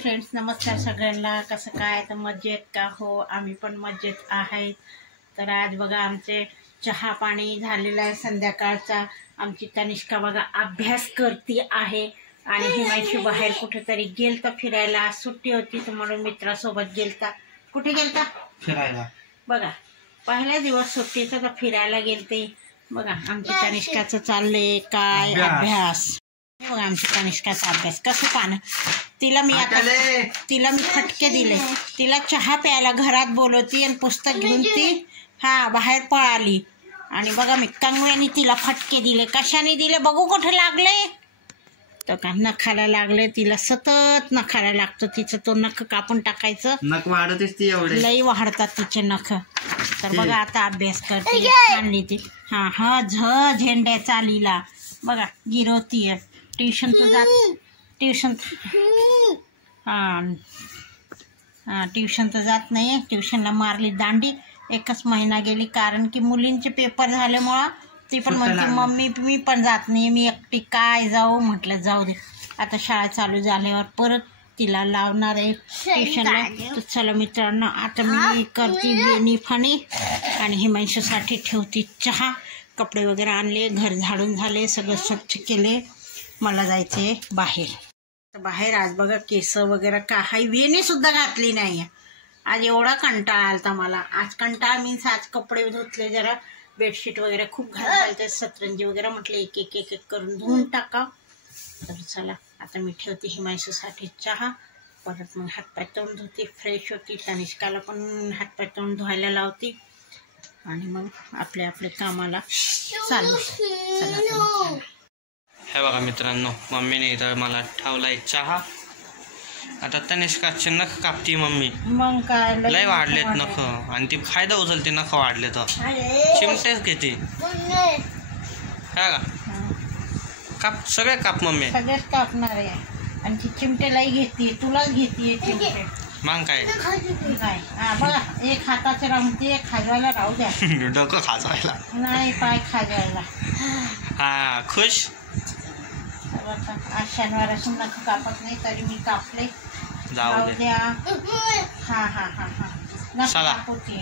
Friends, नमस्कार सगळ्यांना. कसं काय तर मजेत का हो? आम्ही पण मजेत आहेत. तर आज बघा आमचे चहा पाणी झालेला आहे संध्याकाळचा. आमची तनिष्का बघा अभ्यास करती आहे आणि हिमांशी बाहेर कुठेतरी गेलता फिरायला. सुट्टी होती तर म्हणून मित्रासोबत गेलता. कुठे गेलता? फिरायला. बघा पहिला दिवस सुट्टीचा तर फिरायला गेलते. बघा आमची तनिष्काचं चाललंय काय अभ्यास. बघा आमची तनिष्काचा अभ्यास कसं पान. तिला मी फटके दिले. तिला चहा प्यायला घरात बोलवती आणि पुस्तक घेऊन ती बाहेर पळाली. आणि बघा मी कंगव्याने तिला फटके दिले. कशाने दिले बघू कुठे लागले तर का नखाला लागले. तिला सतत नखाला लागतो. तिचं तो नख कापून टाकायचं. नख वाढतच ती एवढे लई वाढतात तिचे नख. तर बघा आता अभ्यास करते. आणली ती झेंड्या चालीला बघा गिरवतीय. ट्युशन तर जात ट्युशन तर जात नाही. ट्युशनला मारली दांडी. एकच महिना गेली कारण की मुलींचे पेपर झाल्यामुळं ती पण म्हणते मम्मी मी पण जात नाही, मी एकटी काय जाऊ. म्हटलं जाऊ दे आता शाळा चालू झाल्यावर परत तिला लावणार आहे ट्युशनला. तर चला मित्रांनो आता मी करते बेनी फणी आणि हिमांशूसाठी ठेवते चहा. कपडे वगैरे आणले, घर झाडून झाले, सगळं स्वच्छ केले. मला जायचे बाहेर. बाहेर आज बघा केस वगैरे काही वेणी सुद्धा घातली नाही. आज एवढा कंटाळा आलता मला. आज कंटाळा मीन्स आज कपडे धुतले, जरा बेडशीट वगैरे खूप घालते, सतरंजी वगैरे म्हटलं एक एक एक एक करून धुवून टाका. तर चला आता मी ठेवते हिमांशूसाठी चहा. परत मग हातपाय तोंड धुते, फ्रेश होती. तनिष्काला पण हातपाय तोंड धुवायला लावते आणि मग आपल्या आपल्या कामाला चालू. चला हे बघा मित्रांनो, मम्मीने इथं मला ठेवलाय चहा. आता तनिष्काचे नख कापती मम्मी. मग काय लय वाढलेत नख आणि ती फायदा उचलते. नख वाढले तर चिमटेच घेते. का काप सगळे काप मम्मी. सगळेच कापणार आहे आणि ती चिमटेलाही घेते. तुलाच घेते चिमटे. मग काय बघा एक हाताचे राहते, खाजवायला राहू द्या. डोकं खाजवायला नाही, पाय खाजवायला. खुश. आज शनिवार असून नख कापत नाही तरी मी कापले. जाऊ द्या. नख कापते.